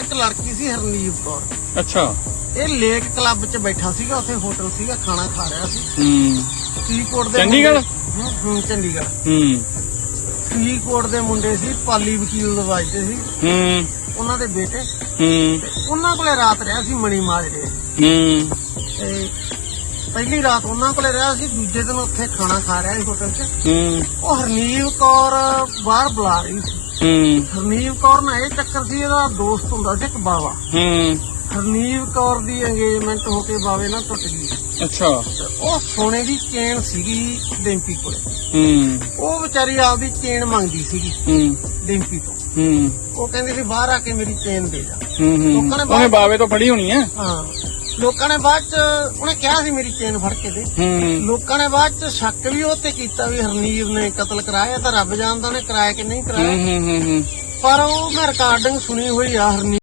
ਇੱਕ ਲੜਕੀ ਸੀ ਹਰਨੀਵ ਕੌਰ। ਅੱਛਾ। ਇਹ ਲੇਕ ਕਲੱਬ 'ਚ ਬੈਠਾ ਸੀਗਾ ਉੱਥੇ ਹੋਟਲ ਸੀਗਾ ਖਾਣਾ ਖਾ ਰਿਹਾ ਸੀ। ਹੂੰ। ਫਰੀਦਕੋਟ ਦੇ ਚੰਡੀਗੜ੍ਹ? ਮੁੰਡੇ- ਹੂੰ, ਹੂੰ ਚੰਡੀਗੜ੍ਹ। ਹੂੰ। ਫਰੀਦਕੋਟ ਦੇ ਮੁੰਡੇ ਸੀ ਪਾਲੀ ਵਕੀਲ ਦਵਾਜਦੇ ਸੀ। ਹੂੰ। ਉਹਨਾਂ ਦੇ ਬੇਟੇ। ਹੂੰ। ਉਹਨਾਂ ਕੋਲੇ ਰਾਤ ਰਿਹਾ ਸੀ ਮਣੀ ਮਾਜਰੇ ਹੂੰ। ਤੇ ਪਹਿਲੀ ਰਾਤ ਉਹਨਾਂ ਕੋਲੇ ਰਿਹਾ ਸੀ ਦੂਜੇ ਦਿਨ ਉੱਥੇ ਖਾਣਾ ਖਾ ਰਿਹਾ ਸੀ ਹੋਟਲ 'ਚ। ਹੂੰ। ਉਹ ਹਰਨੀਵ ਕੌਰ ਬਾਹਰ ਬੁਲਾ ਰਹੀ ਸੀ। ਹੂੰ। ਹਰਨੀਵ ਕੌਰ ਨਾਲ ਇਹ ਚੱਕਰ ਸੀ ਇਹਦਾ ਦੋਸਤ ਹੁੰਦਾ ਸੀ ਇੱਕ ਬਾਵਾ। ਹੂੰ। ਹਰਨੀਵ ਕੌਰ ਦੀ ਇੰਗੇਜਮੈਂਟ ਹੋ ਕੇ ਬਾਵੇ ਨਾਲ ਟੁੱਟ ਗਈ। ਅੱਛਾ। ਤੇ ਉਹ ਸੋਨੇ ਦੀ ਚੇਨ ਸੀਗੀ ਡਿੰਪੀ ਕੋਲੇ। ਹੂੰ। ਉਹ ਵਿਚਾਰੀ ਆਪਦੀ ਚੇਨ ਮੰਗਦੀ ਸੀਗੀ ਹੂੰ। ਡਿੰਪੀ ਤੋਂ। ਹੂੰ। ਉਹ ਕਹਿੰਦੀ ਸੀ ਬਾਹਰ ਆ ਕੇ ਮੇਰੀ ਚੇਨ ਦੇ ਜਾ। ਹੂੰ ਹੂੰ। ਲੋਕਾਂ ਨੇ ਉਹਨੇ ਬਾਵੇ ਤੋਂ ਫੜੀ ਹੋਣੀ ਹੈ? ਹਾਂ। ਲੋਕਾਂ ਨੇ ਬਾਅਦ ਚ ਉਹਨੇ ਕਿਹਾ ਸੀ ਮੇਰੀ ਚੇਨ ਫੜ ਕੇ ਦੇ। ਹੂੰ। ਲੋਕਾਂ ਨੇ ਬਾਅਦ ਚ ਸ਼ੱਕ ਵੀ ਉਹ ਤੇ ਕੀਤਾ ਵੀ ਹਰਨੀਰ ਨੇ ਕਤਲ ਕਰਾਇਆ ਤਾਂ ਰੱਬ ਜਾਣਦਾ ਉਹਨੇ ਕਰਾਇਆ ਕਿ ਨਹੀਂ ਕਰਾਇਆ। ਹੂੰ ਹੂੰ ਹੂੰ ਪਰ ਉਹ ਮੈਂ ਰਿਕਾਰਡਿੰਗ ਸੁਣੀ ਹੋਈ ਆ ਹਰਨੀਰ